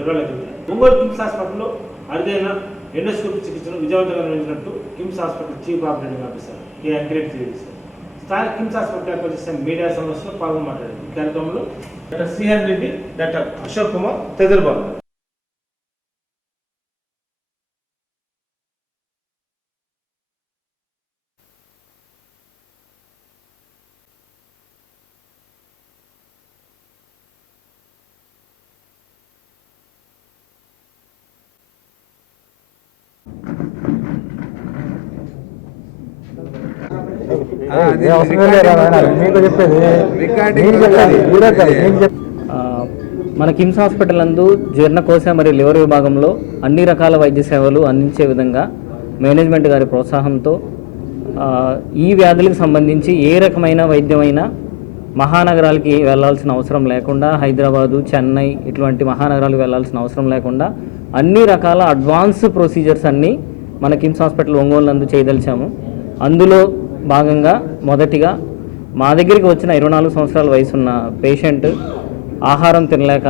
వివరాలకి ఒంగోలు కిమ్స్ హాస్పిటల్లో అరుదైన ఎండోస్కోపీ చికిత్సను విజయవంతంగా నిర్వహించినట్టు KIMS hospital chief operating officer K Ankireddy తెలియజేశారు. స్థానిక కిమ్స్ హాస్పిటల్ ఏర్పాటు చేసిన మీడియా సమావేశంలో పాల్గొని మాట్లాడారు. ఈ కార్యక్రమంలో doctor CR Reddy, doctor Ashok Kumar తదితరులు పాల్గొన్నారు. మన కిమ్స్ హాస్పిటల్ నందు జీర్ణకోశ మరియు లివర్ విభాగంలో అన్ని రకాల వైద్య సేవలు అందించే విధంగా మేనేజ్మెంట్ గారి ప్రోత్సాహంతో ఈ వ్యాధులకు సంబంధించి ఏ రకమైన వైద్యమైనా మహానగరాలకి వెళ్లాల్సిన అవసరం లేకుండా, హైదరాబాదు, చెన్నై ఇటువంటి మహానగరాలకు వెళ్లాల్సిన అవసరం లేకుండా అన్ని రకాల అడ్వాన్స్ ప్రొసీజర్స్ అన్నీ మన కిమ్స్ హాస్పిటల్ ఒంగోలు నందు చేయదలిచాము. అందులో భాగంగా మొదటిగా మా దగ్గరికి వచ్చిన 24 సంవత్సరాల వయసున్న పేషెంట్ ఆహారం తినలేక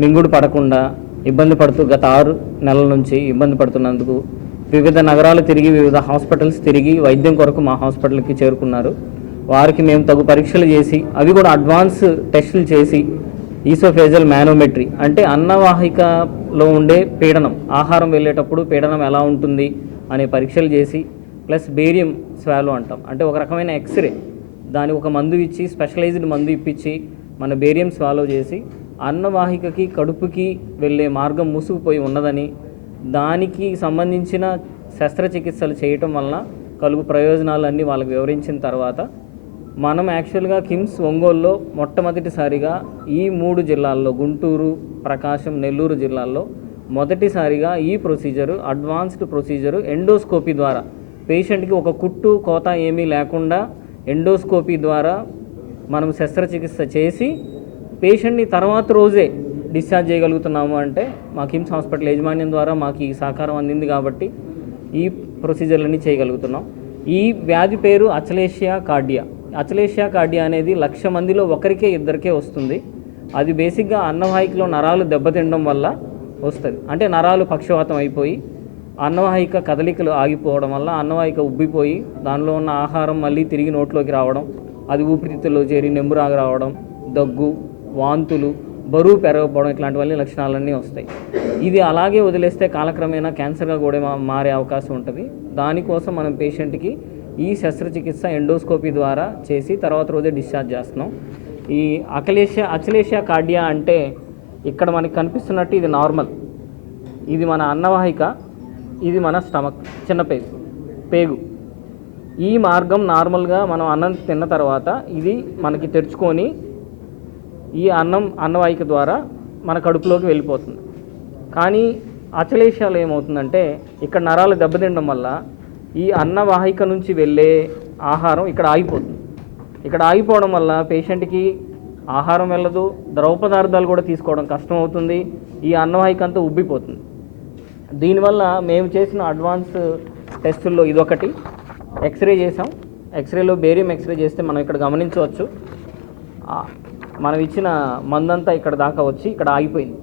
మింగుడు పడకుండా ఇబ్బంది పడుతూ గత 6 నెలల నుంచి ఇబ్బంది పడుతున్నందుకు వివిధ నగరాలు తిరిగి, వివిధ హాస్పిటల్స్ తిరిగి వైద్యం కొరకు మా హాస్పిటల్కి చేరుకున్నారు. వారికి మేము తగు పరీక్షలు చేసి, అవి కూడా అడ్వాన్స్ టెస్టులు చేసి, ఈసోఫేజల్ మానోమెట్రీ అంటే అన్నవాహికలో ఉండే పీడనం, ఆహారం వెళ్ళేటప్పుడు పీడనం ఎలా ఉంటుంది అనే పరీక్షలు చేసి, ప్లస్ బేరియం స్వాలో అంటాం, అంటే ఒక రకమైన ఎక్స్రే, దానికి ఒక మందు ఇచ్చి, స్పెషలైజ్డ్ మందు ఇప్పించి మన బేరియం స్వాలో చేసి అన్నవాహికకి, కడుపుకి వెళ్ళే మార్గం మూసుకుపోయి ఉన్నదని, దానికి సంబంధించిన శస్త్రచికిత్సలు చేయటం వలన కలుగు ప్రయోజనాలన్నీ వాళ్ళకి వివరించిన తర్వాత మనం యాక్చువల్గా కిమ్స్ ఒంగోలులో మొట్టమొదటిసారిగా ఈ 3 జిల్లాల్లో, గుంటూరు, ప్రకాశం, నెల్లూరు జిల్లాల్లో మొదటిసారిగా ఈ ప్రొసీజరు, అడ్వాన్స్డ్ ప్రొసీజరు ఎండోస్కోపీ ద్వారా పేషెంట్కి ఒక కుట్టు కోత ఏమీ లేకుండా ఎండోస్కోపీ ద్వారా మనం శస్త్రచికిత్స చేసి పేషెంట్ని తర్వాత రోజే డిశ్చార్జ్ చేయగలుగుతున్నాము. అంటే మా కిమ్స్ హాస్పిటల్ యాజమాన్యం ద్వారా మాకు ఈ సహకారం అందింది కాబట్టి ఈ ప్రొసీజర్లన్నీ చేయగలుగుతున్నాం. ఈ వ్యాధి పేరు అచలేషియా కార్డియా. అచలేషియా కార్డియా అనేది 1,00,000 మందిలో ఒకరికే, ఇద్దరికే వస్తుంది. అది బేసిక్గా అన్నవాహికలో నరాలు దెబ్బతినడం వల్ల వస్తుంది. అంటే నరాలు పక్షవాతం అయిపోయి అన్నవాహిక కదలికలు ఆగిపోవడం వల్ల అన్నవాహిక ఉబ్బిపోయి దానిలో ఉన్న ఆహారం మళ్ళీ తిరిగి నోట్లోకి రావడం, అది ఊపిరితిత్తుల్లో చేరి నెంబురాగా రావడం, దగ్గు, వాంతులు, బరువు పెరగకపోవడం, ఇట్లాంటివన్నీ లక్షణాలన్నీ వస్తాయి. ఇది అలాగే వదిలేస్తే కాలక్రమేణా క్యాన్సర్గా కూడా మారే అవకాశం ఉంటుంది. దానికోసం మనం పేషెంట్కి ఈ శస్త్రచికిత్స ఎండోస్కోపీ ద్వారా చేసి తర్వాత రోజే డిశ్చార్జ్ చేస్తున్నాం. ఈ అచలేషియా కార్డియా అంటే ఇక్కడ మనకి కనిపిస్తున్నట్టు ఇది నార్మల్, ఇది మన అన్నవాహిక, ఇది మన స్టమక్, చిన్న పేగు. ఈ మార్గం నార్మల్గా మనం అన్నం తిన్న తర్వాత ఇది మనకి తెరుచుకొని ఈ అన్నవాహిక ద్వారా మన కడుపులోకి వెళ్ళిపోతుంది. కానీ అచలేషియాలో ఏమవుతుందంటే ఇక్కడ నరాలు దెబ్బతినడం వల్ల ఈ అన్నవాహిక నుంచి వెళ్ళే ఆహారం ఇక్కడ ఆగిపోతుంది. ఇక్కడ ఆగిపోవడం వల్ల పేషెంట్కి ఆహారం వెళ్ళదు, ద్రవ పదార్థాలు కూడా తీసుకోవడం కష్టం అవుతుంది, ఈ అన్నవాహిక అంతా ఉబ్బిపోతుంది. దీనివల్ల మేము చేసిన అడ్వాన్స్ టెస్టుల్లో ఇదొకటి. ఎక్స్రే చేసాం. ఎక్స్రేలో బేరియం ఎక్స్రే చేస్తే మనం ఇక్కడ గమనించవచ్చు, మనం ఇచ్చిన మందంతా ఇక్కడ దాకా వచ్చి ఇక్కడ ఆగిపోయింది,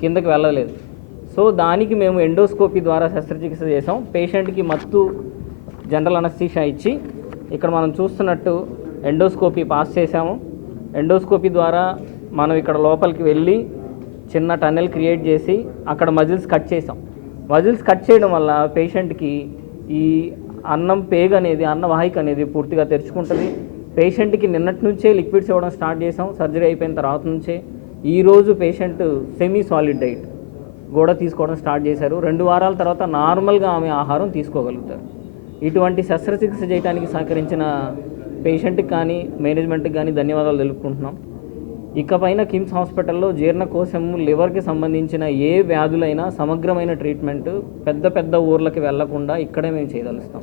కిందకి వెళ్ళలేదు. సో దానికి మేము ఎండోస్కోపీ ద్వారా శస్త్రచికిత్స చేసాం. పేషెంట్కి మత్తు జనరల్ అనస్థీషియా ఇచ్చి ఇక్కడ మనం చూస్తున్నట్టు ఎండోస్కోపీ పాస్ చేసాము. ఎండోస్కోపీ ద్వారా మనం ఇక్కడ లోపలికి వెళ్ళి చిన్న టన్నెల్ క్రియేట్ చేసి అక్కడ మజిల్స్ కట్ చేసాం. మజిల్స్ కట్ చేయడం వల్ల పేషెంట్కి ఈ పేగు అనేది, అన్నవాహిక అనేది పూర్తిగా తెరుచుకుంటుంది. పేషెంట్కి నిన్నటి నుంచే లిక్విడ్స్ ఇవ్వడం స్టార్ట్ చేసాం. సర్జరీ అయిపోయిన తర్వాత నుంచే ఈరోజు పేషెంట్ సెమీ సాలిడ్ డైట్ కూడా తీసుకోవడం స్టార్ట్ చేశారు. 2 వారాల తర్వాత నార్మల్గా ఆమె ఆహారం తీసుకోగలుగుతారు. ఇటువంటి శస్త్రచికిత్స చేయడానికి సహకరించిన పేషెంట్కి కానీ మేనేజ్మెంట్కి కానీ ధన్యవాదాలు తెలుపుకుంటున్నాం. ఇకపైన కిమ్స్ హాస్పిటల్లో జీర్ణకోశము, లివర్కి సంబంధించిన ఏ వ్యాధులైనా సమగ్రమైన ట్రీట్మెంట్ పెద్ద ఊర్లకి వెళ్లకుండా ఇక్కడే మేము చేయదలుస్తాం.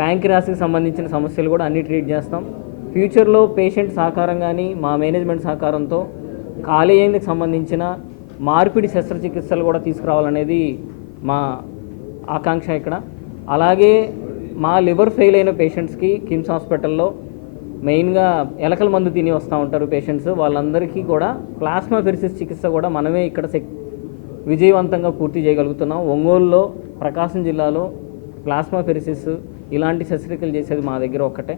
ప్యాంక్రియాస్కి సంబంధించిన సమస్యలు కూడా అన్ని ట్రీట్ చేస్తాం. ఫ్యూచర్లో పేషెంట్ సహకారం కానీ మా మేనేజ్మెంట్ సహకారంతో కాలేయానికి సంబంధించిన మార్పిడి శస్త్రచికిత్సలు కూడా తీసుకురావాలనేది మా ఆకాంక్ష ఇక్కడ. అలాగే మా లివర్ ఫెయిల్ అయిన పేషెంట్స్కి కిమ్స్ హాస్పిటల్లో మెయిన్గా ఎలకల మందు తిని వస్తూ ఉంటారు పేషెంట్స్. వాళ్ళందరికీ కూడా ప్లాస్మా ఫెరిసిస్ చికిత్స కూడా మనమే ఇక్కడ విజయవంతంగా పూర్తి చేయగలుగుతున్నాం. ఒంగోలులో, ప్రకాశం జిల్లాలో ప్లాస్మా ఫెరిసిస్ ఇలాంటి శస్త్రక్రియలు చేసేది మా దగ్గర ఒక్కటే.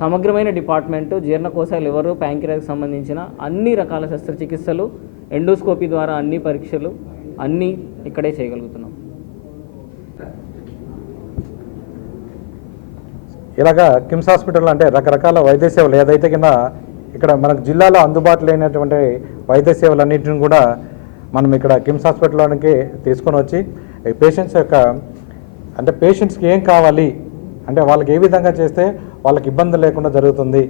సమగ్రమైన డిపార్ట్మెంటు, జీర్ణకోశ, లివరు, ప్యాంక్రియాకి సంబంధించిన అన్ని రకాల శస్త్రచికిత్సలు, ఎండోస్కోపీ ద్వారా అన్ని పరీక్షలు అన్నీ ఇక్కడే చేయగలుగుతున్నాం. ఇలాగా కిమ్స్ హాస్పిటల్ అంటే రకరకాల వైద్య సేవలు ఏదైతే కింద ఇక్కడ మనకు జిల్లాలో అందుబాటులో లేనటువంటి వైద్య సేవలన్నింటిని కూడా మనం ఇక్కడ కిమ్స్ హాస్పిటల్లోనికి తీసుకొని వచ్చి పేషెంట్స్ యొక్క అంటే పేషెంట్స్కి ఏం కావాలి అంటే వాళ్ళకి ఏ విధంగా చేస్తే వాళ్ళకి ఇబ్బంది లేకుండా జరుగుతుంది,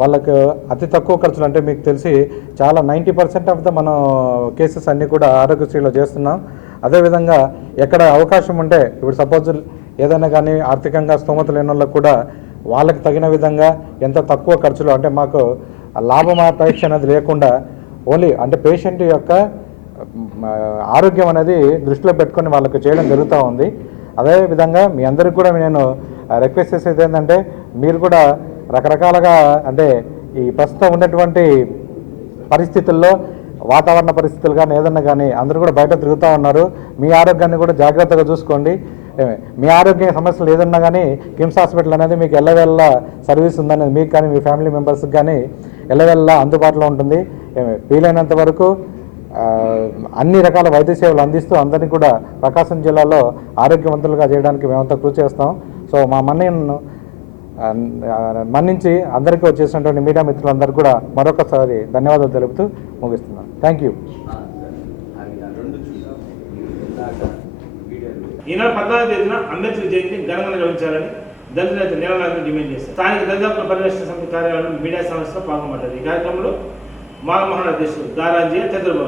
వాళ్ళకు అతి తక్కువ ఖర్చులు అంటే మీకు తెలిసి చాలా 90% ఆఫ్ ద మనం కేసెస్ అన్నీ కూడా ఆరోగ్యశ్రీలో చేస్తున్నాం. అదేవిధంగా ఎక్కడ అవకాశం ఉంటే ఇప్పుడు సపోజ్ ఏదైనా కానీ ఆర్థికంగా స్తోమత లేని వాళ్ళకు కూడా వాళ్ళకి తగిన విధంగా ఎంత తక్కువ ఖర్చులు అంటే మాకు లాభాపేక్ష అనేది లేకుండా ఓన్లీ అంటే పేషెంట్ యొక్క ఆరోగ్యం అనేది దృష్టిలో పెట్టుకొని వాళ్ళకి చేయడం జరుగుతూ ఉంది. అదేవిధంగా మీ అందరికి కూడా నేను రిక్వెస్ట్ చేసేది ఏంటంటే మీరు కూడా రకరకాలుగా అంటే ఈ ప్రస్తుతం ఉన్నటువంటి పరిస్థితుల్లో వాతావరణ పరిస్థితులు కానీ ఏదన్నా కానీ అందరూ కూడా బయట తిరుగుతూ ఉన్నారు. మీ ఆరోగ్యాన్ని కూడా జాగ్రత్తగా చూసుకోండి. మీ ఆరోగ్య సమస్యలు ఏదన్నా కానీ కిమ్స్ హాస్పిటల్ అనేది మీకు ఎల్లవెల్ల సర్వీస్ ఉందనేది మీకు కానీ మీ ఫ్యామిలీ మెంబర్స్కి కానీ ఎల్లవెల్ల అందుబాటులో ఉంటుంది. వీలైనంత వరకు అన్ని రకాల వైద్య సేవలు అందిస్తూ అందరినీ కూడా ప్రకాశం జిల్లాలో ఆరోగ్యవంతులుగా చేయడానికి మేమంతా కృషి చేస్తాం. సో మా మన్నించి అందరికీ వచ్చేసినటువంటి మీడియా మిత్రులందరూ కూడా మరొకసారి ధన్యవాదాలు తెలుపుతూ ముగిస్తున్నాను. Thank you. ఈ నెల 14వ తేదీన అంబేద్కర్ జయంతి ఘనంగా నిర్వహించాలని దళిత నేత నీలనాథ్ డిమాండ్ చేశారు. స్థానిక దళిత పరిరక్షణ సమితి కార్యాలయంలో మీడియా సమావేశంలో పాల్గొన్నారు. ఈ కార్యక్రమంలో మాలమోహన్ అధ్యక్షుడు దారాజీ తదితరులు.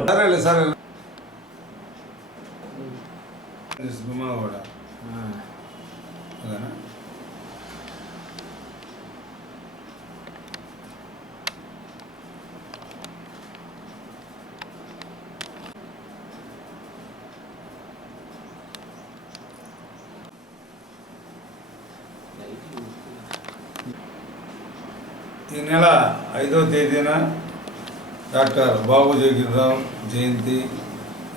ఈ నెల 5వ తేదీన డాక్టర్ బాబు జగీర్రావు జయంతి,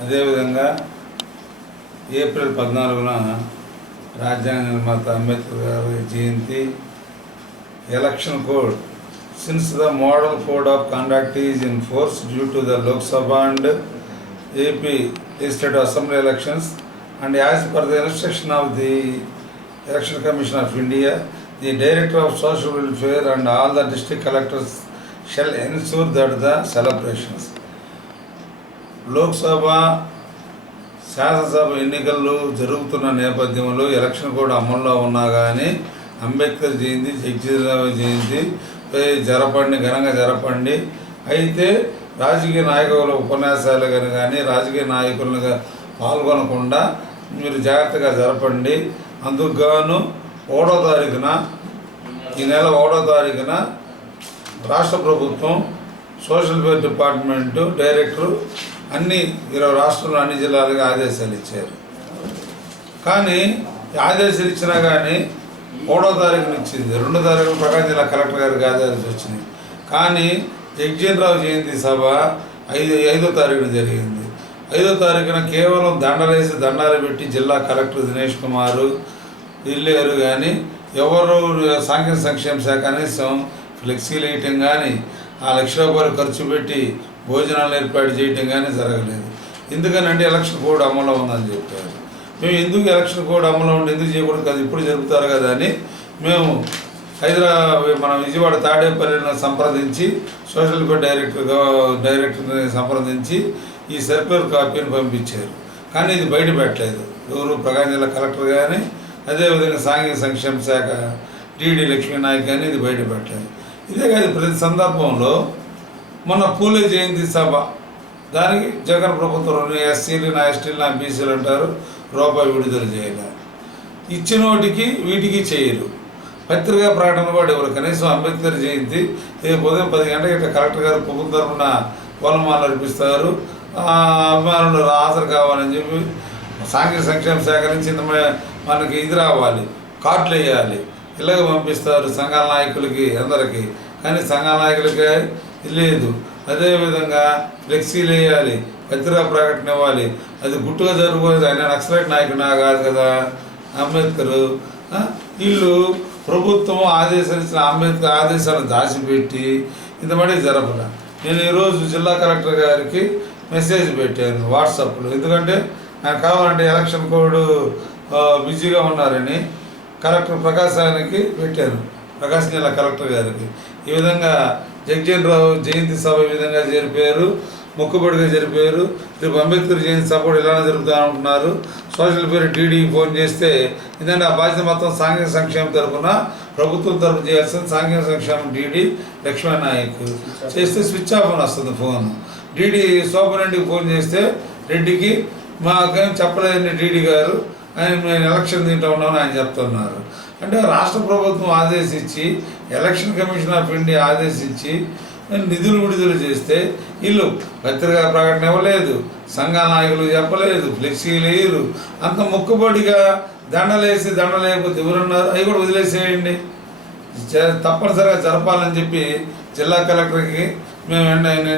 అదేవిధంగా ఏప్రిల్ 14న రాజ్యాంగ నిర్మాత అంబేద్కర్ గారి జయంతి. Election code. Since the model code of conduct is in force due to the Lok Sabha and AP legislative assembly elections and as per the instruction of the Election Commission of India, the Director of Social Welfare and all the district collectors shall ensure that the celebrations. Lok Sabha శాసనసభ ఎన్నికలు జరుగుతున్న నేపథ్యంలో election code అమల్లో ఉన్నా కానీ అంబేద్కర్ జయంతి, జగజీవనరావు జయంతి ఘనంగా జరపండి. అయితే రాజకీయ నాయకుల ఉపన్యాసాలు కానీ రాజకీయ నాయకులుగా పాల్గొనకుండా మీరు జాగ్రత్తగా జరపండి. అందుకు గాను 1వ తారీఖున ఈ నెల 1వ తారీఖున రాష్ట్ర ప్రభుత్వం సోషల్ వెల్ఫేర్ డిపార్ట్మెంటు డైరెక్టరు అన్ని 20 రాష్ట్రంలో అన్ని జిల్లాలుగా ఆదేశాలు ఇచ్చారు. కానీ ఆదేశాలు ఇచ్చినా కానీ 1వ తారీఖున ఇచ్చింది, 2వ తారీఖున ప్రకాశం జిల్లా కలెక్టర్ గారికి ఆదేశాలు వచ్చినాయి. కానీ జగజీవనరావు జయంతి సభ 5వ తారీఖున జరిగింది. 5వ తారీఖున కేవలం దండలేసి దండాలు పెట్టి జిల్లా కలెక్టర్ దినేష్ కుమారు వెళ్ళారు. కానీ ఎవరు సాంఘిక సంక్షేమ శాఖ కనీసం ఫ్లెక్సీలు వేయటం కానీ ₹1,00,000 ఖర్చు పెట్టి భోజనాలు ఏర్పాటు చేయటం కానీ జరగలేదు. ఎందుకనంటే ఎలక్షన్ కోడ్ అమల్లో ఉందని చెప్పారు. మేము ఎందుకు ఎలక్షన్ కోడ్ అమల్లో ఉండి ఎందుకు చేయకూడదు కదా, ఇప్పుడు జరుపుతారు కదా అని మేము మన విజయవాడ తాడేపల్లిని సంప్రదించి సోషల్ వెల్ఫేర్ డైరెక్టర్ని సంప్రదించి ఈ సర్క్యులర్ కాపీని పంపించారు. కానీ ఇది బయట పెట్టలేదు ఎవరు, ప్రకాశం జిల్లా కలెక్టర్ కానీ అదేవిధంగా సాంఘిక సంక్షేమ శాఖ డిడి లక్ష్మీనాయక్ కానీ ఇది బయట పెట్టలేదు. ఇదే కాదు, ప్రతి సందర్భంలో మన పూలే జయంతి సభ దానికి జగన్ ప్రభుత్వం ఎస్సీలు నా ఎస్టీలు నా బీసీలు అంటారు, రూపాయి విడుదల చేయాలి. ఇచ్చిన వాటికి వీటికి చేయరు. పత్రికా ప్రకటన కూడా ఎవరు. కనీసం అంబేద్కర్ జయంతి ఉదయం 10 గంటలకు ఇట్లా కలెక్టర్ గారు ప్రభుత్వం తరఫున పూలమాలలు అర్పిస్తారు, అభిమానులు హాజరు కావాలని చెప్పి సాంఘిక సంక్షేమ శాఖ నుంచి మనకి ఇది రావాలి, కార్డులు వేయాలి, ఇలాగ పంపిస్తారు సంఘాల నాయకులకి అందరికీ, కానీ సంఘాల నాయకులకి లేదు. అదేవిధంగా ఫ్లెక్సీలు వేయాలి, పత్రికా ప్రకటన ఇవ్వాలి, అది గుట్టుగా జరుగుతుంది. ఆయన నక్సలైట్ నాయకుడు కాదు కదా అంబేద్కర్. వీళ్ళు ప్రభుత్వం ఆదేశాలు ఇచ్చిన అంబేద్కర్ ఆదేశాలను దాచిపెట్టి ఇంతమటి జరపల. నేను ఈరోజు జిల్లా కలెక్టర్ గారికి మెసేజ్ పెట్టాను వాట్సాప్లో, ఎందుకంటే ఆయన కావాలంటే ఎలక్షన్ కోడ్ బిజీగా ఉన్నారని కలెక్టర్ ప్రకాశానికి పెట్టాను, ప్రకాశం జిల్లా కలెక్టర్ గారికి. ఈ విధంగా జగ్జీవన్ రావు జయంతి సభ ఈ విధంగా జరిపారు, మొక్కుబడిగా జరిపారు. రేపు అంబేద్కర్ జయంతి సభ కూడా ఇలానే జరుపుతూ ఉంటున్నారు. సోషల్ పేరు టీడీకి ఫోన్ చేస్తే ఎందుకంటే ఆ బాధ్యత మొత్తం సాంఘిక సంక్షేమం తరఫున ప్రభుత్వం తరఫున చేయాల్సిన సాంఘిక సంక్షేమం డీడీ లక్ష్మణ నాయక్ చేస్తే స్విచ్ ఆఫ్ అని వస్తుంది ఫోన్. డీడీ సోపరెడ్డికి ఫోన్ చేస్తే రెడ్డికి మాకేం చెప్పలేదని డీడీ గారు, ఆయన నేను ఎలక్షన్ తింటూ ఉన్నామని ఆయన చెప్తున్నారు. అంటే రాష్ట్ర ప్రభుత్వం ఆదేశించి ఎలక్షన్ కమిషన్ ఆఫ్ ఇండియా ఆదేశించి నిధులు విడుదల చేస్తే వీళ్ళు పత్రికా ప్రకటన ఇవ్వలేదు, సంఘాల నాయకులు చెప్పలేదు, ఫ్లెక్సీలు వేయరు. అంత మొక్కుబడిగా దండలేకపోతే ఎవరున్నారు? అవి కూడా వదిలేసేయండి, తప్పనిసరిగా జరపాలని చెప్పి జిల్లా కలెక్టర్కి మేము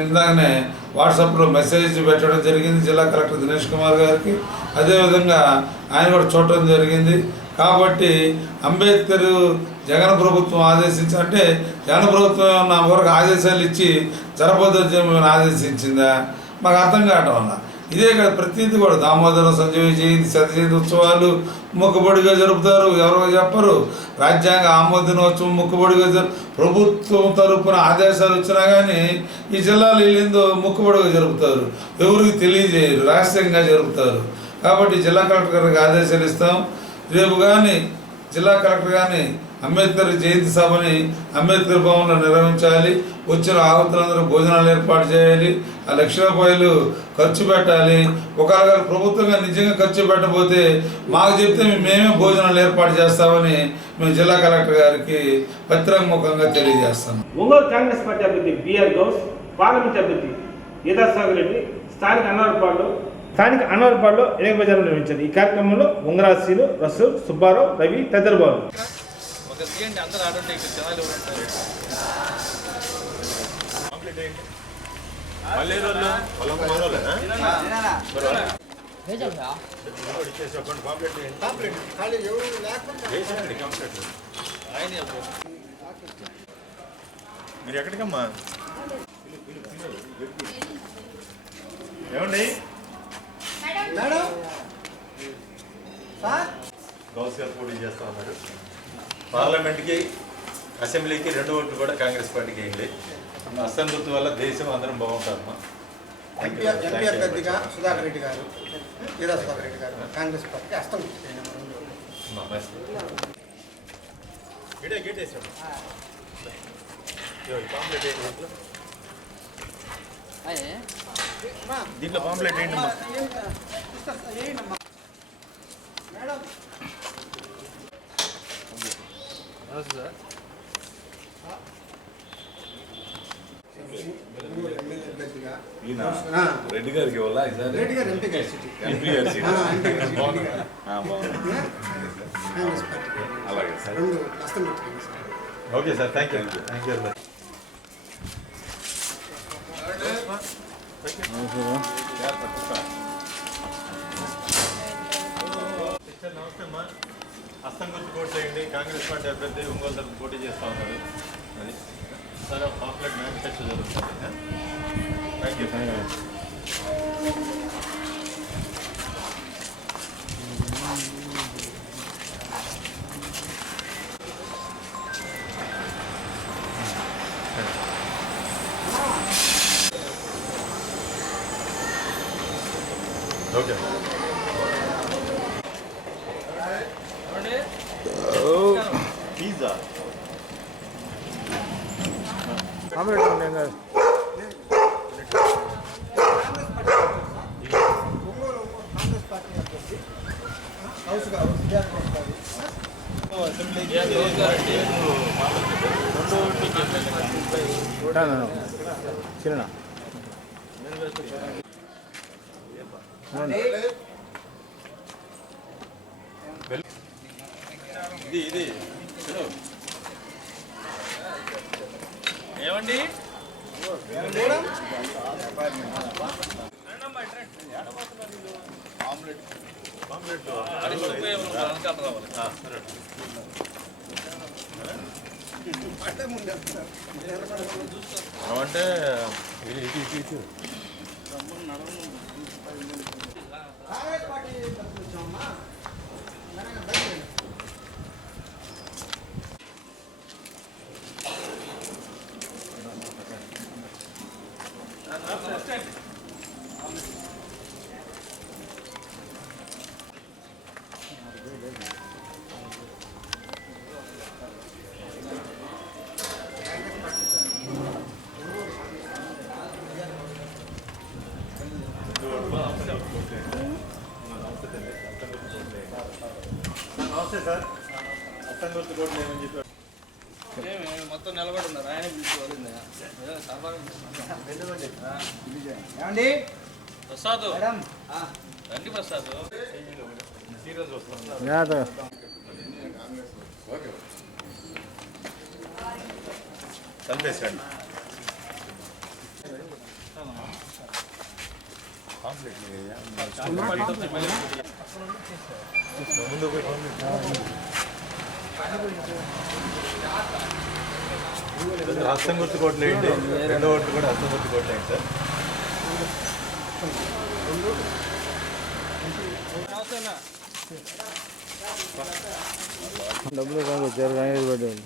ఇందాకనే వాట్సాప్లో మెసేజ్ పెట్టడం జరిగింది జిల్లా కలెక్టర్ దినేష్ కుమార్ గారికి. అదేవిధంగా ఆయన కూడా చూడటం జరిగింది. కాబట్టి అంబేద్కర్ జగన్ ప్రభుత్వం ఆదేశించి అంటే జగన్ ప్రభుత్వం నా వరకు ఆదేశాలు ఇచ్చి జరపొద్దని ఆదేశించిందా మాకు అర్థం కావటం వల్ల. ఇదే కదా ప్రతిదీ కూడా దామోదరం సంజీవ జయంతి శతజయంతి ఉత్సవాలు మొక్కుబడిగా జరుపుతారు, ఎవరో చెప్పరు. రాజ్యాంగ ఆమోదినోత్సవం మొక్కుబడిగా ప్రభుత్వం తరపున ఆదేశాలు వచ్చినా కానీ ఈ జిల్లాలో వెళ్ళిందో మొక్కుబడిగా జరుపుతారు, ఎవరికి తెలియజేయరు, రహస్యంగా జరుపుతారు. కాబట్టి జిల్లా కలెక్టర్ గారికి ఆదేశాలు ఇస్తాం. రేపు కానీ జిల్లా కలెక్టర్ కానీ అంబేద్కర్ జయంతి సభని అంబేద్కర్ భవన్లో నిర్వహించాలి. వచ్చిన ఆహుతులందరూ భోజనాలు ఏర్పాటు చేయాలి. ఆ ₹1,00,000 ఖర్చు పెట్టాలి. ఒకవేళ ప్రభుత్వంగా నిజంగా ఖర్చు పెట్టకపోతే మాకు చెప్తే మేమే భోజనాలు ఏర్పాటు చేస్తామని మేము జిల్లా కలెక్టర్ గారికి పత్రికాముఖంగా తెలియజేస్తాం. ఒంగోలు కాంగ్రెస్ పార్టీ అభ్యర్థి బిఆర్ గౌస్, పార్లమెంట్ అభ్యర్థి యథాసాగర్ రెడ్డి స్థానిక అన్నవరపాడులో ఎన్నిక ప్రచారం నిర్వహించారు. ఈ కార్యక్రమంలో ఉంగరాశీలు రసూల్, సుబ్బారావు, రవి తదితరులు పాల్గొన్నారు. మీరు ఎక్కడికమ్మా ఏమండి గౌస్ గారు పోటీ చేస్తా ఉన్నారు. పార్లమెంట్కి అసెంబ్లీకి 2 ఓట్లు కూడా కాంగ్రెస్ పార్టీకి వేయండి. అస్సాం గుర్తు వల్ల దేశం అందరం బాగుంటారమ్మా. ఎంపీ అభ్యర్థిగా సుధాకర్ రెడ్డి గారు, సుధాకర్ రెడ్డి గారు కాంగ్రెస్ పార్టీ అస్తం దీంట్లో పాంప్లెట్ ఏంటి మేడం రెడ్డి గారికి ఇవ్వాలా? రెడ్డి గారు ఎంపీ గారి సిటీ అలాగే సార్. 2 అస్తం పెట్టుకోండి sir. Okay sir, thank you నమస్తే అమ్మా. అస్తం గుర్తు కోట్ చేయండి. కాంగ్రెస్ పార్టీ అభ్యర్థి ఒంగోలు తరఫున పోటీ చేస్తూ ఉన్నారు. అది సార్ పాంప్లెట్ మ్యానుఫ్యాక్చర్ జరుగుతుంది. Thank you. Okay pizza Congress party అభ్యర్థి హౌస్ గారు చిన్న ఇది ఏమండి అంటే కాంగ్రెస్ పార్టీ వచ్చామమ్మా నమస్తే సార్ అస్తంగుర్తు కోట్లు ఏమని చెప్పారు మొత్తం నిలబడి ఉన్నారు ఆయన ఏమండి ప్రసాద్ మేడం రండి ప్రసాద్ సీరియస్ వస్తున్నాం కలిపేసండి ముందు హస్తం గుర్తు కోట్లు వేయండి రెండో ఓట్లు కూడా హస్తం గుర్తు కోట్లు వేయండి సార్ డబ్బులు కాదు వచ్చారు కానీ పడ్డాడు.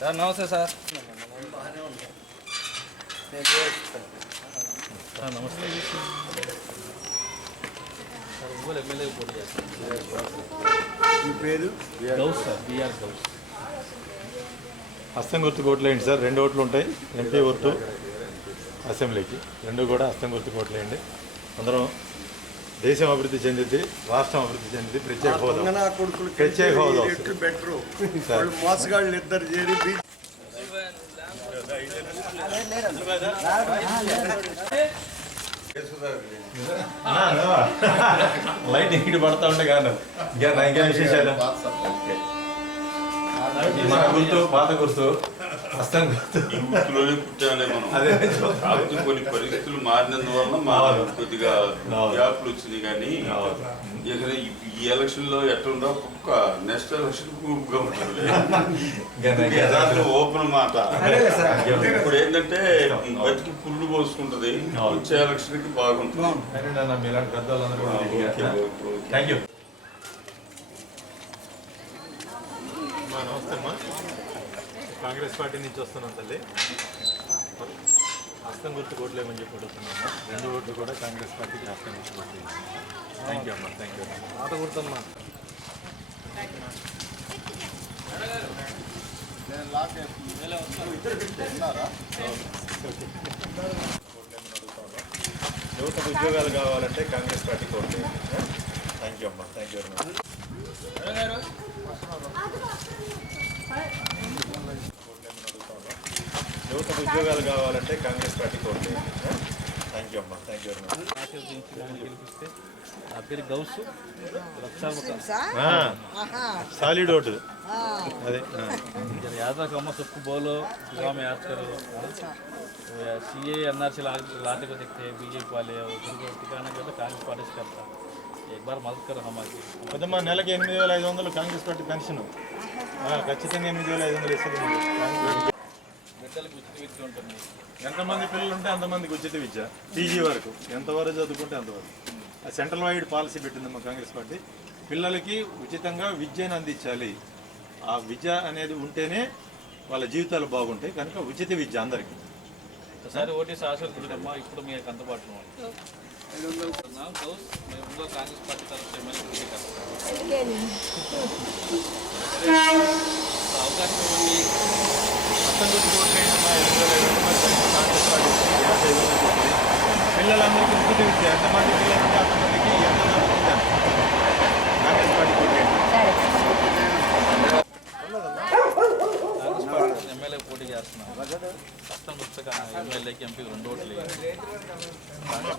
సార్ నమస్తే సార్ నమస్తే ఎమ్మెల్యే పోటీ చేస్తాను మీ పేరు గౌస్ సార్ బిఆర్ గౌస్ హస్తం గుర్తు కోట్లు వేయండి సార్ రెండు ఓట్లు ఉంటాయి ఎంపీ ఓటు అసెంబ్లీకి రెండు కూడా హస్తం గుర్తు కోట్లు వేయండి అందరం దేశం అభివృద్ధి చెందింది రాష్ట్రం అభివృద్ధి చెందింది ప్రత్యేక హోదా ప్రత్యేక హోదా వస్తుంది. మోసగాళ్ళు ఇద్దరు చేరి లైట్ ఇంటి పడతా ఉంటే కానీ ఇంకా విశేషాలు మన గుర్తు పాత గుర్తు హస్తం గుర్తు ఈ వృత్తిలోనే పుట్టానే మనం అదే కాకపోతే కొన్ని పరిస్థితులు మారినందువల్ల మా కొద్దిగా గ్యాప్లు వచ్చినాయి కానీ ఇక ఈ ఎలక్షన్ లో ఎట్లుందో ఒక్క నెక్స్ట్ ఎలక్షన్ గ్రూప్గా ఉంటుంది ఓపెన్ మాట ఇప్పుడు ఏంటంటే బతికి పుల్లు పోసుకుంటది వచ్చే ఎలక్షన్ కి బాగుంటుంది. మీలాంటి పెద్దవాళ్ళందరూ కూడా థ్యాంక్ యూ. నమస్తే అమ్మా, కాంగ్రెస్ పార్టీ నుంచి వస్తున్నాం తల్లి. హస్తం గుర్తు కోట్లు ఏమని చెప్పి అడుగుతున్నామ్మా. రెండు ఓట్లు కూడా కాంగ్రెస్ పార్టీకి హస్తం గుర్తు కోట్లు. థ్యాంక్ యూ అమ్మా, థ్యాంక్ యూ. ఆట గుర్తమ్మా యువతకు ఉద్యోగాలు కావాలంటే కాంగ్రెస్ పార్టీ కోట్లు. థ్యాంక్ యూ అమ్మా, థ్యాంక్ యూ వెరీ మచ్. యువతకు ఉద్యోగాలు కావాలంటే కాంగ్రెస్ పార్టీ కోట్లు. థ్యాంక్ యూ అమ్మా, థ్యాంక్ యూ వెరీ మచ్. గెలిపిస్తే నా పేరు గౌస్ లక్షాలు సాలిడ్ ఓటు అదే यादव कम सबको बोलो गाँव में आज करो CA NRC लाते को देखते हैं बीजेपी वाले उधर को टिकाना के कांग्रेस पार्टी से करता एक बार मदद करो हमारी పెద్దమ్మా నెలకి 8,500 కాంగ్రెస్ పార్టీ పెన్షన్ ఖచ్చితంగా 8,500 ఇస్తుంది. బిడ్డలకు ఉచిత విద్య ఉంటుంది. ఎంతమంది పిల్లలు ఉంటే అంతమందికి ఉచిత విద్య పీజీ వరకు ఎంతవరకు చదువుకుంటే అంతవరకు. సెంట్రల్ వైడ్ పాలసీ పెట్టిందమ్మా కాంగ్రెస్ పార్టీ. పిల్లలకి ఉచితంగా విద్యను అందించాలి. ఆ విద్య అనేది ఉంటేనే వాళ్ళ జీవితాలు బాగుంటాయి కనుక ఉచిత విద్య అందరికీ. ఒకసారి ఓటేసి ఆశీర్వదించమ్మా. ఇప్పుడు మీకు అందుబాటులో గౌస్ మేము ఇంకో కాంగ్రెస్ పార్టీ తరఫు ఎమ్మెల్యే పోటీ చేస్తాం. అవకాశం ఇవ్వండి. పిల్లలందరికీ ఉచిత విద్య ఎంతమంది పిల్లలు ఉంటే అంతమందికి Congress party Congress party MLA పోటీ చేస్తున్నాం. హస్తం గుర్తుగా ఎమ్మెల్యేకి ఎంపీకి 2 ఓట్లు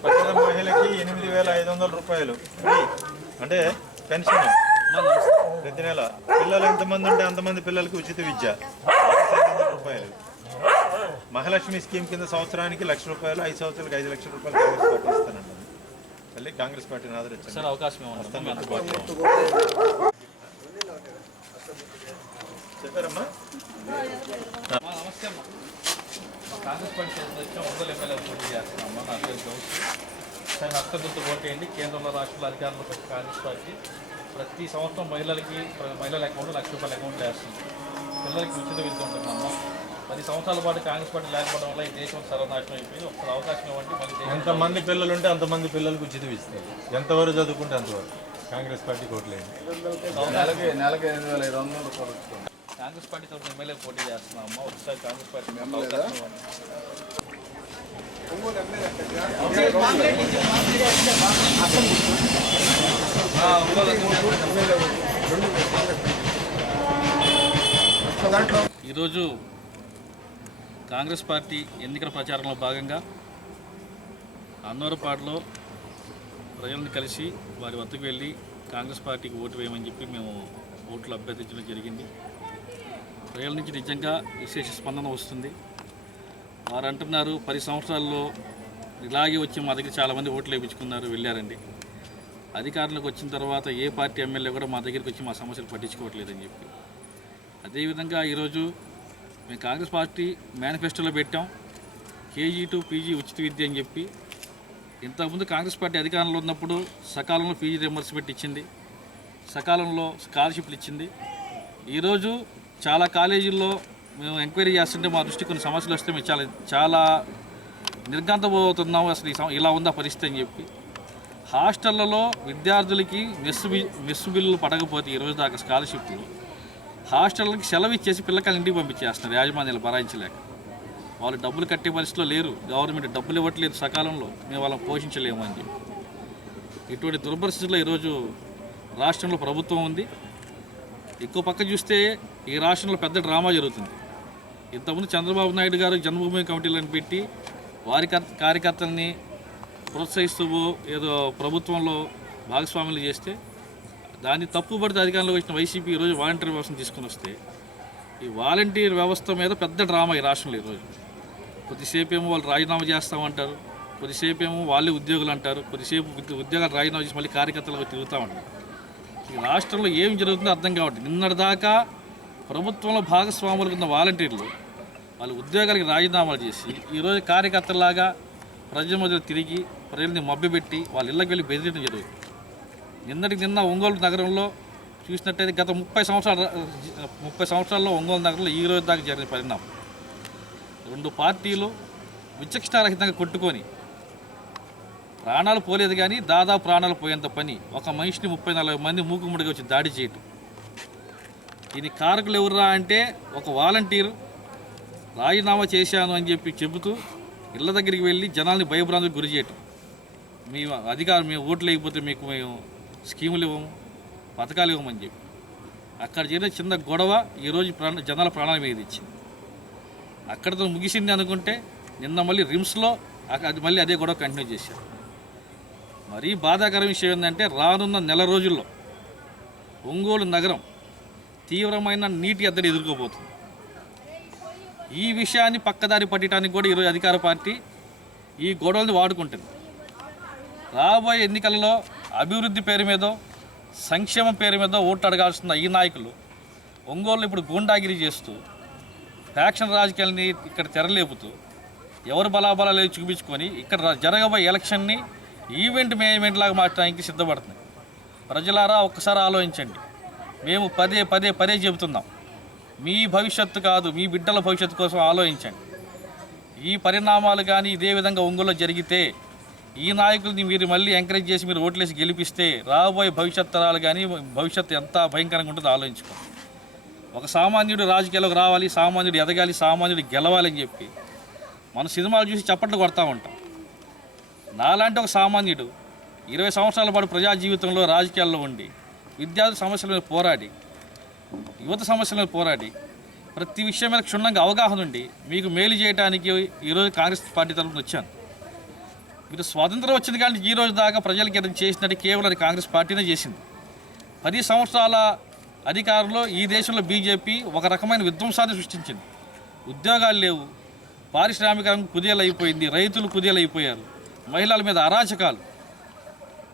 ప్రతి మహిళకి 8,500 రూపాయలు ఫ్రీ అంటే పెన్షన్ ప్రతి నెల. పిల్లలు ఎంతమంది ఉంటే అంతమంది పిల్లలకి ఉచిత విద్య 500 రూపాయలు. మహాలక్ష్మి స్కీమ్ కింద సంవత్సరానికి ₹1,00,000, 5 సంవత్సరాలకు ₹5 లక్షల కాంగ్రెస్ పార్టీ ఇస్తానండి. మళ్ళీ కాంగ్రెస్ పార్టీని ఆదరించారు. సార్ అవకాశం ఏమన్నా చెప్పారమ్మా? నమస్తే అమ్మా. కాంగ్రెస్ పార్టీ వచ్చాం 100 ఎమ్మెల్యే పోటీ చేస్తున్నామ్మా. నా పేరు గౌస్. సార్ హస్తగుర్తు ఓటేయండి. కేంద్రంలో రాష్ట్రంలో అధికారంలో కాంగ్రెస్ పార్టీ ప్రతి సంవత్సరం మహిళల అకౌంట్లో ₹1,00,000 అకౌంట్ వేస్తుంది. పిల్లలకి ఉచిత విద్య ఉంటుందమ్మా. 10 సంవత్సరాల పాటు కాంగ్రెస్ పార్టీ లేకపోవడం వల్ల ఈ దేశం సర్వనాశనం అయిపోయింది. ఒకసారి అవకాశం ఇవ్వండి. మళ్ళీ ఎంతమంది పిల్లలు ఉంటే అంతమంది పిల్లలకు ఉచితం ఇస్తారు. ఎంతవరకు చదువుకుంటే అంతవరకు కాంగ్రెస్ పార్టీ కోట్లేదు. కాంగ్రెస్ పార్టీ తరఫున ఎమ్మెల్యే పోటీ చేస్తున్నామమ్మా. ఒకసారి కాంగ్రెస్ పార్టీ మేము అవకాశం ఇవ్వండి. ఈరోజు కాంగ్రెస్ పార్టీ ఎన్నికల ప్రచారంలో భాగంగా అన్నవరపాడులో ప్రజలను కలిసి వారి వద్దకు వెళ్ళి కాంగ్రెస్ పార్టీకి ఓటు వేయమని చెప్పి మేము ఓట్లు అభ్యర్థించడం జరిగింది. ప్రజల నుంచి నిజంగా విశేష స్పందన వస్తుంది. వారు అంటున్నారు 10 సంవత్సరాల్లో ఇలాగే వచ్చి మా దగ్గర చాలామంది ఓట్లు వేయించుకున్నారు, వెళ్ళారండి. అధికారంలోకి వచ్చిన తర్వాత ఏ పార్టీ ఎమ్మెల్యే కూడా మా దగ్గరికి వచ్చి మా సమస్యలు పట్టించుకోవట్లేదని చెప్పి. అదేవిధంగా ఈరోజు మేము కాంగ్రెస్ పార్టీ మేనిఫెస్టోలో పెట్టాం KG to PG ఉచిత విద్య అని చెప్పి. ఇంతకుముందు కాంగ్రెస్ పార్టీ అధికారంలో ఉన్నప్పుడు సకాలంలో ఫీజు రియంబర్స్మెంట్ ఇచ్చింది, సకాలంలో స్కాలర్షిప్లు ఇచ్చింది. ఈరోజు చాలా కాలేజీల్లో మేము ఎంక్వైరీ చేస్తుంటే మా దృష్టికి కొన్ని సమస్యలు వస్తే మేము చాలా నిర్గంతపోతున్నాము. అసలు ఇలా ఉందా పరిస్థితి అని చెప్పి. హాస్టళ్లలో విద్యార్థులకి మెస్సు బిల్లులు పడకపోతే ఈరోజు దాకా స్కాలర్షిప్లు హాస్టళ్ళకి సెలవు ఇచ్చేసి పిల్లకాయలు ఇంటికి పంపించేస్తున్నారు యాజమాన్యాలు భరాయించలేక. వాళ్ళు డబ్బులు కట్టే పరిస్థితిలో లేరు. గవర్నమెంట్ డబ్బులు ఇవ్వట్లేదు సకాలంలో, మేము వాళ్ళని పోషించలేము అని చెప్పి. ఇటువంటి దుర్పరిస్థితుల్లో ఈరోజు రాష్ట్రంలో ప్రభుత్వం ఉంది. ఇంకో పక్క చూస్తే ఈ రాష్ట్రంలో పెద్ద డ్రామా జరుగుతుంది. ఇంతకుముందు చంద్రబాబు నాయుడు గారు జన్మభూమి కమిటీలను పెట్టి వారి కార్యకర్తల్ని ప్రోత్సహిస్తూ ఏదో ప్రభుత్వంలో భాగస్వాములు చేస్తే దాన్ని తప్పుపడితే అధికారంలో వచ్చిన వైసీపీ ఈరోజు వాలంటీర్ వ్యవస్థను తీసుకుని వస్తే ఈ వాలంటీర్ వ్యవస్థ మీద పెద్ద డ్రామా ఈ రాష్ట్రంలో ఈరోజు. కొద్దిసేపు ఏమో వాళ్ళు రాజీనామా చేస్తామంటారు, కొద్దిసేపు ఏమో వాళ్ళే ఉద్యోగులు అంటారు, కొద్దిసేపు ఉద్యోగాలు రాజీనామా చేసి మళ్ళీ కార్యకర్తలకు తిరుగుతామంటారు. ఈ రాష్ట్రంలో ఏం జరుగుతుందో అర్థం కావట్లేదు. నిన్నటిదాకా ప్రభుత్వంలో భాగస్వాములు ఉన్న వాలంటీర్లు వాళ్ళ ఉద్యోగాలకి రాజీనామాలు చేసి ఈరోజు కార్యకర్తలాగా ప్రజల మధ్యలో తిరిగి ప్రజల్ని మభ్యపెట్టి వాళ్ళ ఇళ్ళకి వెళ్ళి బెదిరించడం జరుగుతుంది. నిన్న ఒంగోలు నగరంలో చూసినట్టయితే గత 30 సంవత్సరాల్లో ఒంగోలు నగరంలో ఈ రోజు దాకా జరిగిన పరిణామం. 2 పార్టీలు విచక్షణారహితంగా కొట్టుకొని ప్రాణాలు పోలేదు కానీ దాదాపు ప్రాణాలు పోయేంత పని, ఒక మనిషిని 30-40 మంది మూకుముడిగా వచ్చి దాడి చేయటం. దీని కారకులు ఎవరురా అంటే ఒక వాలంటీరు రాజీనామా చేశాను అని చెప్పి చెబుతూ ఇళ్ళ దగ్గరికి వెళ్ళి జనాల్ని భయభ్రాంతికి గురి చేయటం. మేము ఓట్లు లేకపోతే మీకు మేము స్కీములు ఇవ్వము, పథకాలు ఇవ్వమని చెప్పి అక్కడ జరిగిన చిన్న గొడవ ఈరోజు జనాల ప్రాణాల మీద ఇచ్చింది. అక్కడితో ముగిసింది అనుకుంటే నిన్న మళ్ళీ రిమ్స్లో మళ్ళీ అదే గొడవ కంటిన్యూ చేశారు. మరీ బాధాకర విషయం ఏంటంటే రానున్న నెల రోజుల్లో ఒంగోలు నగరం తీవ్రమైన నీటి ఎద్దడి ఎదుర్కోబోతుంది. ఈ విషయాన్ని పక్కదారి పట్టడానికి కూడా ఈరోజు అధికార పార్టీ ఈ గొడవల్ని వాడుకుంటుంది. రాబోయే ఎన్నికల్లో అభివృద్ధి పేరు మీదో సంక్షేమం పేరు మీద ఓట్లు అడగాల్సిన ఈ నాయకులు ఒంగోలు ఇప్పుడు గూండాగిరి చేస్తూ ఫ్యాక్షన్ రాజకీయాలని ఇక్కడ తెరలేపుతూ ఎవరు బలాబలాలు చూపించుకొని ఇక్కడ జరగబోయే ఎలక్షన్ని ఈవెంట్ లాగా మార్చడానికి సిద్ధపడుతుంది. ప్రజలారా ఒక్కసారి ఆలోచించండి. మేము పదే చెబుతున్నాం, మీ భవిష్యత్తు కాదు మీ బిడ్డల భవిష్యత్తు కోసం ఆలోచించండి. ఈ పరిణామాలు కానీ ఇదే విధంగా ఒంగోలులో జరిగితే ఈ నాయకుల్ని మీరు మళ్ళీ ఎంకరేజ్ చేసి మీరు ఓట్లేసి గెలిపిస్తే రాబోయే భవిష్యత్ తరాలు కానీ భవిష్యత్తు ఎంత భయంకరంగా ఉంటుందో ఆలోచించుకోండి. ఒక సామాన్యుడు రాజకీయాల్లోకి రావాలి, సామాన్యుడు ఎదగాలి, సామాన్యుడు గెలవాలని చెప్పి మన సినిమాలు చూసి చప్పట్లు కొడతా ఉంటాం. నాలాంటి ఒక సామాన్యుడు 20 సంవత్సరాల పాటు ప్రజా జీవితంలో రాజకీయాల్లో ఉండి విద్యార్థుల సమస్యల మీద పోరాడి యువత సమస్యల మీద పోరాడి ప్రతి విషయం మీద క్షుణ్ణంగా అవగాహన ఉండి మీకు మేలు చేయడానికి ఈరోజు కాంగ్రెస్ పార్టీ తరఫున వచ్చాను. మీరు స్వాతంత్రం వచ్చింది కానీ ఈ రోజు దాకా ప్రజలకి ఏదైనా చేసినట్టు కేవలం కాంగ్రెస్ పార్టీనే చేసింది. 10 సంవత్సరాల అధికారంలో ఈ దేశంలో బీజేపీ ఒక రకమైన విధ్వంసాన్ని సృష్టించింది. ఉద్యోగాలు లేవు, పారిశ్రామిక రంగం కుదేలైపోయింది, రైతులు కుదేలైపోయారు, మహిళల మీద అరాచకాలు.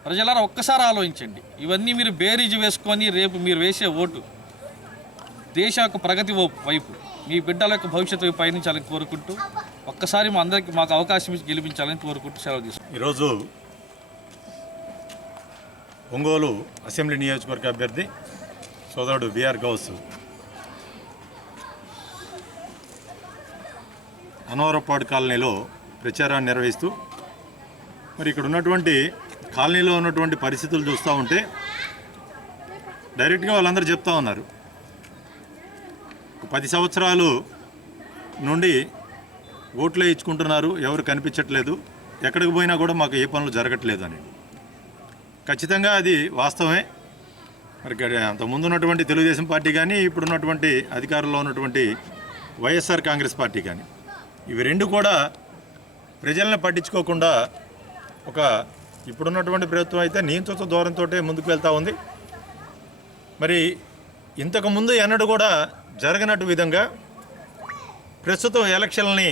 ప్రజలారా ఒక్కసారి ఆలోచించండి. ఇవన్నీ మీరు బేరీజు వేసుకొని రేపు మీరు వేసే ఓటు దేశ యొక్క ప్రగతి వైపు, మీ బిడ్డల యొక్క భవిష్యత్తు వైపు పయనించాలని కోరుకుంటూ ఒక్కసారి మా అందరికీ మాకు అవకాశం ఇచ్చి గెలిపించాలని కోరుకుంటూ సెలవు తీసుకుంటాం. ఈరోజు ఒంగోలు అసెంబ్లీ నియోజకవర్గ అభ్యర్థి సోదరుడు బిఆర్ గౌస్ అనవరపాడు కాలనీలో ప్రచారాన్ని నిర్వహిస్తూ మరి ఇక్కడ ఉన్నటువంటి కాలనీలో ఉన్నటువంటి పరిస్థితులు చూస్తూ ఉంటే డైరెక్ట్గా వాళ్ళందరూ చెప్తా ఉన్నారు, 10 సంవత్సరాలు నుండి ఓట్లే ఇచ్చుకుంటున్నారు, ఎవరు కనిపించట్లేదు, ఎక్కడికి పోయినా కూడా మాకు ఏ పనులు జరగట్లేదు అని. ఖచ్చితంగా అది వాస్తవమే. మరి అంతకుముందు ఉన్నటువంటి తెలుగుదేశం పార్టీ కానీ ఇప్పుడున్నటువంటి అధికారంలో ఉన్నటువంటి వైఎస్ఆర్ కాంగ్రెస్ పార్టీ కానీ ఇవి రెండు కూడా ప్రజలను పట్టించుకోకుండా ఒక ఇప్పుడున్నటువంటి ప్రభుత్వం అయితే నియంత్రిత దూరంతో ముందుకు వెళ్తూ ఉంది. మరి ఇంతకుముందు ఎన్నడూ కూడా జరగనట్టు విధంగా ప్రస్తుతం ఎలక్షన్లని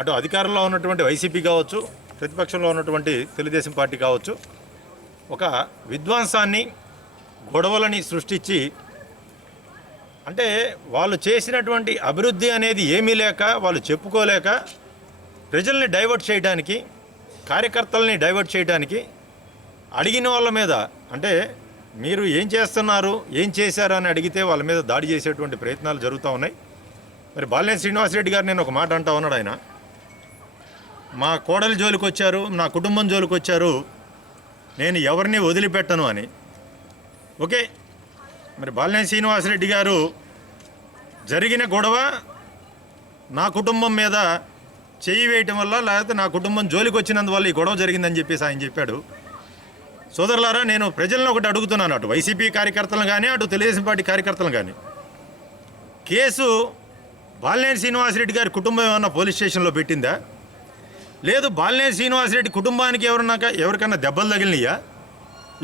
అటు అధికారంలో ఉన్నటువంటి వైసీపీ కావచ్చు, ప్రతిపక్షంలో ఉన్నటువంటి తెలుగుదేశం పార్టీ కావచ్చు, ఒక విధ్వంసాన్ని గొడవలని సృష్టించి, అంటే వాళ్ళు చేసినటువంటి అభివృద్ధి అనేది ఏమీ లేక, వాళ్ళు చెప్పుకోలేక ప్రజల్ని డైవర్ట్ చేయడానికి, కార్యకర్తల్ని డైవర్ట్ చేయడానికి, అడిగిన వాళ్ళ మీద అంటే మీరు ఏం చేస్తున్నారు, ఏం చేశారు అని అడిగితే వాళ్ళ మీద దాడి చేసేటువంటి ప్రయత్నాలు జరుగుతూ ఉన్నాయి. మరి బాలినేని శ్రీనివాసరెడ్డి గారు నేను ఒక మాట అంటా ఉన్నాడు, ఆయన మా కోడలి జోలికి వచ్చారు, నా కుటుంబం జోలికి వచ్చారు, నేను ఎవరిని వదిలిపెట్టను అని. ఓకే, మరి బాలినేని శ్రీనివాసరెడ్డి గారు జరిగిన గొడవ నా కుటుంబం మీద చేయి వేయటం వల్ల, లేకపోతే నా కుటుంబం జోలికి వచ్చినందువల్ల ఈ గొడవ జరిగిందని చెప్పేసి ఆయన చెప్పాడు. సోదరులారా, నేను ప్రజలను ఒకటి అడుగుతున్నాను, అటు వైసీపీ కార్యకర్తలను కానీ అటు తెలుగుదేశం పార్టీ కార్యకర్తలను కానీ, కేసు బాలినేని శ్రీనివాసరెడ్డి గారి కుటుంబం ఏమన్నా పోలీస్ స్టేషన్లో పెట్టిందా, లేదు బాలినేని శ్రీనివాసరెడ్డి కుటుంబానికి ఎవరికన్నా దెబ్బలు తగిలినాయా,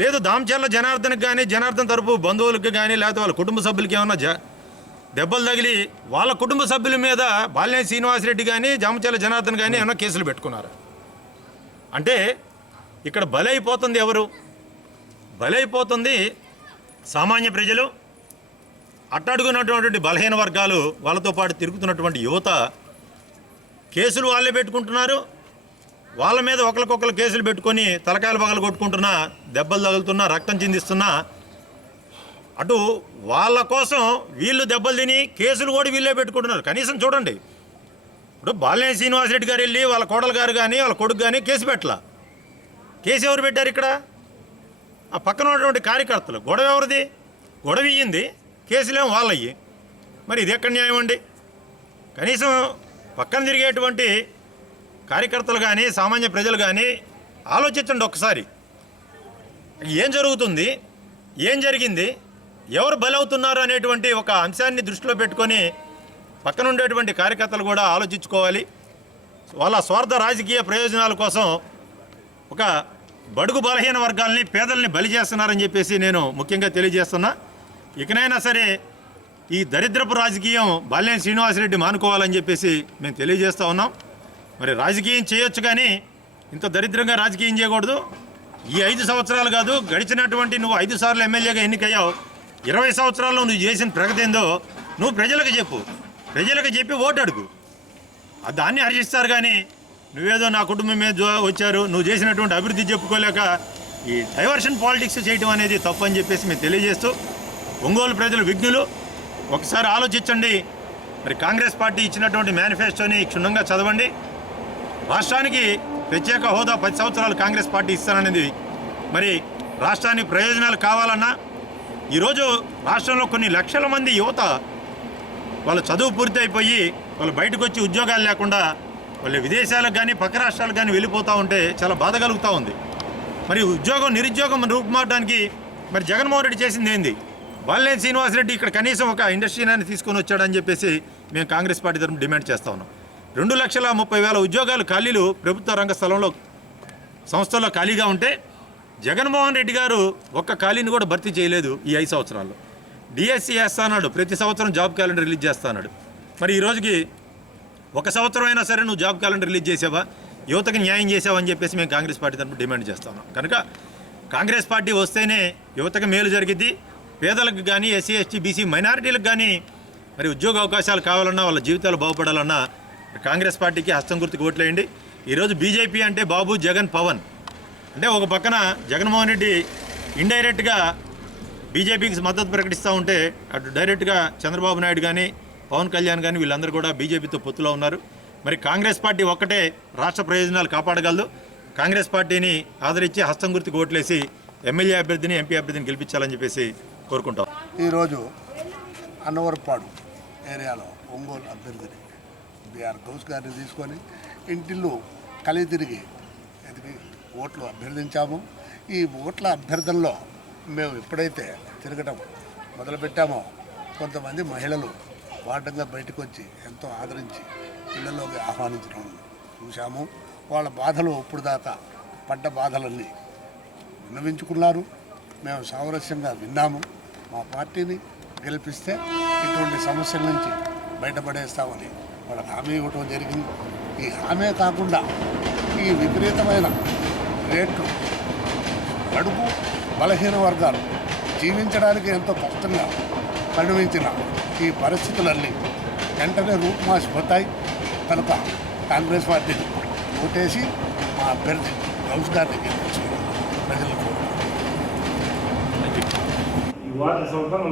లేదు దామచర్ల జనార్దన్కి కానీ జనార్దన్ తరపు బంధువులకు కానీ లేకపోతే వాళ్ళ కుటుంబ సభ్యులకి ఏమన్నా దెబ్బలు తగిలి వాళ్ళ కుటుంబ సభ్యుల మీద బాలినేని శ్రీనివాసరెడ్డి కానీ దామచర్ల జనార్దన్ కానీ ఏమన్నా కేసులు పెట్టుకున్నారు? అంటే ఇక్కడ బలైపోతుంది ఎవరు? బలైపోతుంది సామాన్య ప్రజలు, అట్టడుగున్నటువంటి బలహీన వర్గాలు, వాళ్ళతో పాటు తిరుగుతున్నటువంటి యువత. కేసులు వాళ్ళే పెట్టుకుంటున్నారు, వాళ్ళ మీద ఒకరికొకరు కేసులు పెట్టుకొని తలకాయలు పగలు కొట్టుకుంటున్నా, దెబ్బలు తగులుతున్నా, రక్తం చిందిస్తున్నా, అటు వాళ్ళ కోసం వీళ్ళు దెబ్బలు తిని కేసులు కూడా వీళ్ళే పెట్టుకుంటున్నారు. కనీసం చూడండి, ఇప్పుడు బాలినేని శ్రీనివాసరెడ్డి గారు వెళ్ళి వాళ్ళ కోడలు గారు కానీ వాళ్ళ కొడుకు కానీ కేసు పెట్టలా. కేసు ఎవరు పెట్టారు? ఇక్కడ ఆ పక్కన ఉన్నటువంటి కార్యకర్తలు. గొడవ ఎవరిది? గొడవ ఇయ్యింది, కేసులేమో వాళ్ళయ్యి. మరి ఇది ఎక్కడ న్యాయం అండి? కనీసం పక్కన తిరిగేటువంటి కార్యకర్తలు కానీ సామాన్య ప్రజలు కానీ ఆలోచించండి ఒక్కసారి. ఏం జరుగుతుంది, ఏం జరిగింది, ఎవరు బలవుతున్నారు అనేటువంటి ఒక అంశాన్ని దృష్టిలో పెట్టుకొని పక్కన ఉండేటువంటి కార్యకర్తలు కూడా ఆలోచించుకోవాలి. వాళ్ళ స్వార్థ రాజకీయ ప్రయోజనాల కోసం ఒక బడుగు బలహీన వర్గాల్ని, పేదల్ని బలి చేస్తున్నారని చెప్పేసి నేను ముఖ్యంగా తెలియజేస్తున్నా. ఇకనైనా సరే ఈ దరిద్రపు రాజకీయం బాలినేని శ్రీనివాసరెడ్డి మానుకోవాలని చెప్పేసి మేము తెలియజేస్తూ ఉన్నాం. మరి రాజకీయం చేయొచ్చు కానీ ఇంత దరిద్రంగా రాజకీయం చేయకూడదు. ఈ 5 సంవత్సరాలు కాదు, గడిచినటువంటి నువ్వు 5 సార్లు ఎమ్మెల్యేగా ఎన్నికయ్యావు, 20 సంవత్సరాల్లో నువ్వు చేసిన ప్రగతి ఏందో నువ్వు ప్రజలకు చెప్పు, ప్రజలకు చెప్పి ఓటు అడుగు. దాన్ని హర్షిస్తారు. కానీ నువ్వేదో నా కుటుంబం మీద వచ్చారు, నువ్వు చేసినటువంటి అభివృద్ధి చెప్పుకోలేక ఈ డైవర్షన్ పాలిటిక్స్ చేయడం అనేది తప్పు అని చెప్పేసి మేము తెలియజేస్తూ, ఒంగోలు ప్రజలు విఘ్నులు, ఒకసారి ఆలోచించండి. మరి కాంగ్రెస్ పార్టీ ఇచ్చినటువంటి మేనిఫెస్టోని క్షుణ్ణంగా చదవండి. రాష్ట్రానికి ప్రత్యేక హోదా 10 సంవత్సరాలు కాంగ్రెస్ పార్టీ ఇస్తాననేది, మరి రాష్ట్రానికి ప్రయోజనాలు కావాలన్నా ఈరోజు రాష్ట్రంలో కొన్ని లక్షల మంది యువత వాళ్ళ చదువు పూర్తి అయిపోయి వాళ్ళు బయటకు వచ్చి ఉద్యోగాలు లేకుండా వాళ్ళు విదేశాలకు కానీ పక్క రాష్ట్రాలకు కానీ వెళ్ళిపోతూ ఉంటే చాలా బాధ కలుగుతూ ఉంది. మరి ఉద్యోగం నిరుద్యోగం రూపుమారడానికి మరి జగన్మోహన్ రెడ్డి చేసింది ఏంది? బాలినేని శ్రీనివాసరెడ్డి ఇక్కడ కనీసం ఒక ఇండస్ట్రీని తీసుకొని వచ్చాడని చెప్పేసి మేము కాంగ్రెస్ పార్టీ తరఫున డిమాండ్ చేస్తూ ఉన్నాం. 2,30,000 ఉద్యోగాలు ఖాళీలు ప్రభుత్వ రంగ స్థలంలో సంస్థల్లో ఖాళీగా ఉంటే జగన్మోహన్ రెడ్డి గారు ఒక్క ఖాళీని కూడా భర్తీ చేయలేదు ఈ 5 సంవత్సరాల్లో. డిఎస్సి వేస్తా అన్నాడు, ప్రతి సంవత్సరం జాబ్ క్యాలెండర్ రిలీజ్ చేస్తా అన్నాడు. మరి ఈ రోజుకి 1 సంవత్సరం అయినా సరే నువ్వు జాబ్ క్యాలెండర్ రిలీజ్ చేసావా, యువతకి న్యాయం చేసావా అని చెప్పేసి మేము కాంగ్రెస్ పార్టీ తరఫున డిమాండ్ చేస్తా ఉన్నాం. కనుక కాంగ్రెస్ పార్టీ వస్తేనే యువతకు మేలు జరిగిద్ది, పేదలకు కానీ ఎస్సీ ఎస్టీ బీసీ మైనారిటీలకు కానీ మరి ఉద్యోగ అవకాశాలు కావాలన్నా వాళ్ళ జీవితాలు బాగుపడాలన్నా కాంగ్రెస్ పార్టీకి హస్తం గుర్తుకు ఓట్లేయండి. ఈరోజు బీజేపీ అంటే బాబు, జగన్, పవన్ అంటే ఒక పక్కన జగన్మోహన్ రెడ్డి ఇండైరెక్ట్గా బీజేపీకి మద్దతు ప్రకటిస్తూ ఉంటే అటు డైరెక్ట్గా చంద్రబాబు నాయుడు కానీ పవన్ కళ్యాణ్ కానీ వీళ్ళందరూ కూడా బీజేపీతో పొత్తులో ఉన్నారు. మరి కాంగ్రెస్ పార్టీ ఒక్కటే రాష్ట్ర ప్రయోజనాలు కాపాడగలదు. కాంగ్రెస్ పార్టీని ఆదరించి హస్తం గుర్తుకు ఓట్లేసి ఎమ్మెల్యే అభ్యర్థిని ఎంపీ అభ్యర్థిని గెలిపించాలని చెప్పేసి కోరుకుంటాం. ఈరోజు అన్నవరపాడు ఏరియాలో ఒంగోలు అభ్యర్థిని బిఆర్ గౌస్ గారిని తీసుకొని ఇంటిల్లు కలిగి తిరిగి ఓట్లు అభ్యర్థించాము. ఈ ఓట్ల అభ్యర్థనలో మేము ఎప్పుడైతే తిరగడం మొదలుపెట్టామో కొంతమంది మహిళలు వాటంగా బయటకు వచ్చి ఎంతో ఆదరించి ఇళ్లలోకి ఆహ్వానించడం చూశాము. వాళ్ళ బాధలు ఇప్పుడు దాకా పడ్డ బాధలన్నీ విన్నవించుకున్నారు. మేము సామరస్యంగా విన్నాము. మా పార్టీని గెలిపిస్తే ఇటువంటి సమస్యల నుంచి బయటపడేస్తామని వాళ్ళకి హామీ ఇవ్వటం జరిగింది. ఈ హామీ కాకుండా ఈ విపరీతమైన రేట్లు కడుపు బలహీన వర్గాలు జీవించడానికి ఎంతో కష్టంగా పరిణమించిన ఈ పరిస్థితులన్నీ వెంటనే రూపుమాసిపోతాయి. కనుక కాంగ్రెస్ పార్టీని ఓటేసి మా అభ్యర్థి గౌస్ గారిని గెలిపించుకుని ప్రజలకు ఈ వార్త సంవత్సరం